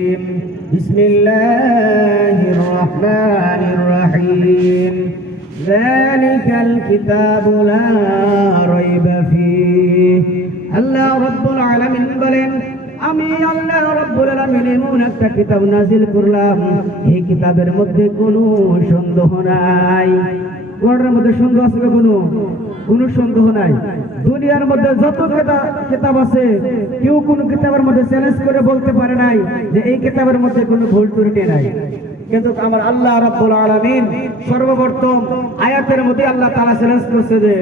الرجيم بسم الله الرحمن الرحيم ذلك الكتاب لا ريب فيه الله رب العالمين বলেন আমি আল্লাহ রাব্বুল আলামিন এমন একটা কিতাব নাযিল করলাম এই কিতাবের মধ্যে কোনো সন্দেহ নাই। কোরআনের মধ্যে সন্দেহ আছে? কোনো সন্দেহ নাই। দুনিয়ার মধ্যে যত কিতাব আছে কেউ কোনো কিতাবের মধ্যে চ্যালেঞ্জ করে বলতে পারে নাই যে এই কিতাবের মধ্যে কোনো ভুল ত্রুটি নাই। কিন্তু আমার আল্লাহ রাব্বুল আলামিন সর্বপ্রথম আয়াতের মধ্যে আল্লাহ তাআলা চ্যালেঞ্জ করছে যে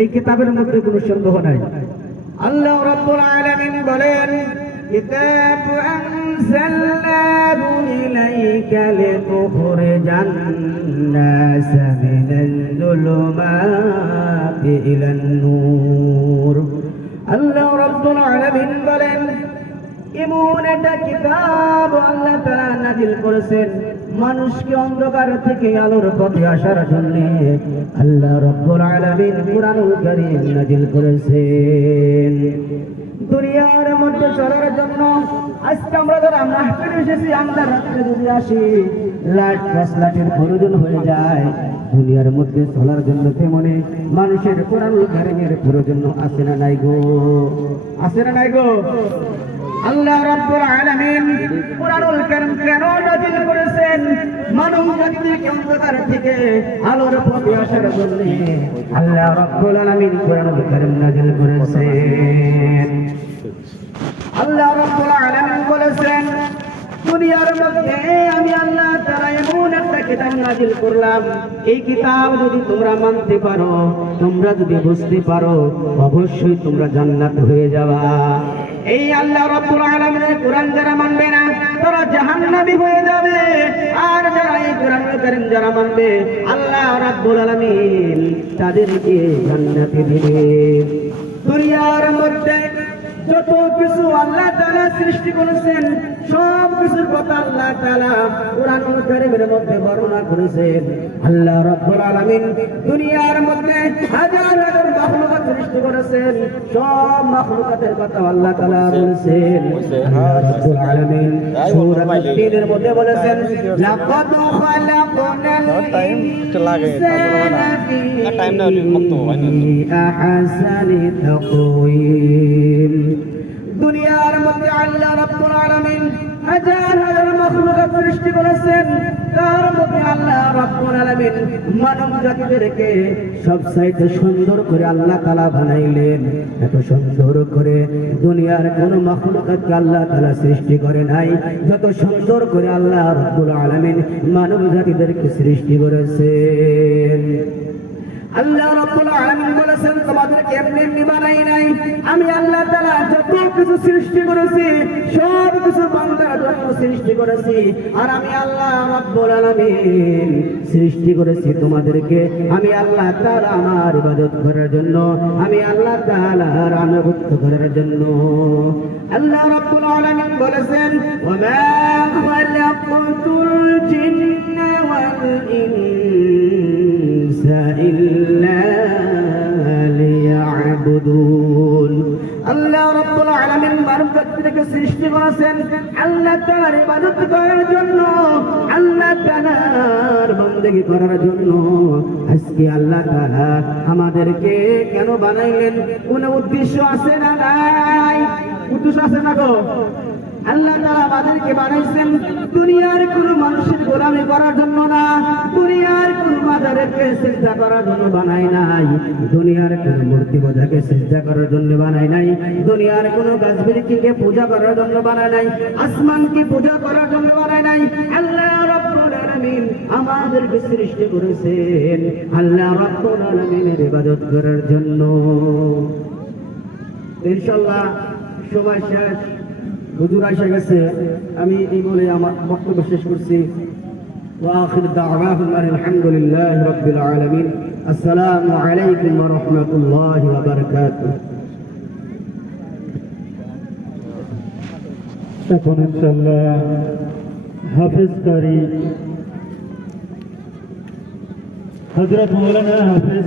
এই কিতাবের মধ্যে কোনো সন্দেহ নাই। আল্লাহ রাব্বুল আলামিন বলেন كتاب أنزلناه إليك لتخرج الناس من الظلمات إلى النور الله رب العالمين বলেন এমন একটা কিতাব আল্লাহ তাআলা নাযিল করেছেন মানুষকে অন্ধকার থেকে আলোর পথে আসার জন্য আল্লাহ রাব্বুল আলামিন কুরআনুল কারীম নাযিল করেছেন। দুনিয়ার মধ্যে চলার জন্য আজকে আমরা যারা মাহফিলে এসেছি আমরা রাত্রে যদি আসি লাইট ফ্ল্যাশের প্রয়োজন হয়ে যায়। দুনিয়ার মধ্যে চলার জন্য তেমনি মানুষের কুরআনুল কারীমের প্রয়োজন আছে না নাই গো? আছে না নাই গো? আল্লাহ রাব্বুল আলামিন কুরআনুল কারীম কেন নাযিল করেছেন? মানব জাতিকে অন্ধকার থেকে আলোর পথে আসার জন্য আল্লাহ রাব্বুল আলামিন কুরআনুল কারীম নাযিল করেছেন। আল্লাহ রাব্বুল আলামিন বলেছেন দুনিয়ার মধ্যে আমি আল্লাহ তাআলা এমন একটা কিতাব নাযিল করলাম এই কিতাব যদি তোমরা মানতে পারো, তোমরা যদি বুঝতে পারো অবশ্যই তোমরা জান্নাত হয়ে যাবা। এই আল্লাহ রাব্বুল আলামিনের কোরআন যারা মানবে না তারা জাহান্নামী হয়ে যাবে, আর যারা এই কোরআনুল কারীম যারা মানবে আল্লাহ রাব্বুল আলামিন তাদেরকে জান্নাতে দিবে। দুনিয়ার মধ্যে যত কিছু আল্লাহ তাআলা সৃষ্টি করেছেন সব কিছুর কথা আল্লাহ তাআলা কুরআনুল কারীমের মধ্যে বর্ণনা করেছেন। আল্লাহ রাব্বুল আলামিন দুনিয়ার মধ্যে হাজার হাজার মাখলুকাত সৃষ্টি করেছেন, সব মাখলুকাতের কথা আল্লাহ তাআলা বলেছেন। আল্লাহ রাব্বুল আলামিন সূরা তিনের মধ্যে বলেছেন লাকাদ খালাকনাল ইনসানা ফি আহসানি তাকওয়িম। দুনিয়ার মধ্যে আল্লাহ রাব্বুল আলামিন হাজার হাজার মাখলুকাত সৃষ্টি করেছেন, তার মধ্যে আল্লাহ রাব্বুল আলামিন মানব জাতিদেরকে সবচাইতে সুন্দর করে আল্লাহ তাআলা বানাইলেন। এত সুন্দর করে দুনিয়ার কোন মাখলুকাতকে আল্লাহ তাআলা সৃষ্টি করে নাই যত সুন্দর করে আল্লাহ রাব্বুল আলামিন মানব জাতিদেরকে সৃষ্টি করেছেন। আল্লাহ রাব্বুল আলামিন বলেছেন তোমাদেরকে এমনি এমনি বানাই নাই, আমি আল্লাহ তাআলা যত কিছু সৃষ্টি করেছি সব কিছু বান্দার জন্য সৃষ্টি করেছি। আর আমি আল্লাহ রাব্বুল আলামিন সৃষ্টি করেছি তোমাদেরকে আমি আল্লাহ তাআলা আমার ইবাদত করার জন্য, আমি আল্লাহ তাআলার আনুগত্য করার জন্য। আল্লাহ রাব্বুল আলামিন বলেছেন ওয়া মা খালাকতুল জিন্না ওয়াল ইনসা ইল্লা লিয়াবুদুন। আল্লাহ রাব্বুল আলামিন মানব জাতিকে সৃষ্টি করেছেন আল্লাহ তাআলার ইবাদত করার জন্য, আল্লাহ তাআলার বندگی করার জন্য। আজকে আল্লাহ তাআলা আমাদেরকে কেন বানাইলেন? কোন উদ্দেশ্য আছে না নাই? উদ্দেশ্য আছে না গো? আল্লাহ তাআলা আমাদেরকে বানাইছেন দুনিয়ার কোন মানুষের গোলামি করার জন্য না, দুনিয়ার কোন মাজারকে সিজদা করার জন্য বানাই নাই, দুনিয়ার কোন মূর্তি পূজাকে সিজদা করার জন্য বানাই নাই, দুনিয়ার কোন গাছবিরিকে পূজা করার জন্য বানাই নাই, আসমানকে পূজা করার জন্য বানাই নাই। আল্লাহ রাব্বুল আলামিন আমাদেরকে সৃষ্টি করেছেন আল্লাহ রাব্বুল আলামিনের ইবাদত করার জন্য। ইনশাআল্লাহ সময় শেষ, হুজুর এসে গেছে, আমি এই বলে আমার বক্তব্য শেষ করছি। ওয়া আখির দাওয়াহুম আলহামদুলিল্লাহি রাব্বিল আলামিন। আসসালামু আলাইকুম ওয়া রাহমাতুল্লাহি ওয়া বারাকাতুহু। এখন ইনশাআল্লাহ হাফেজ কারি হযরত মাওলানা হাফেজ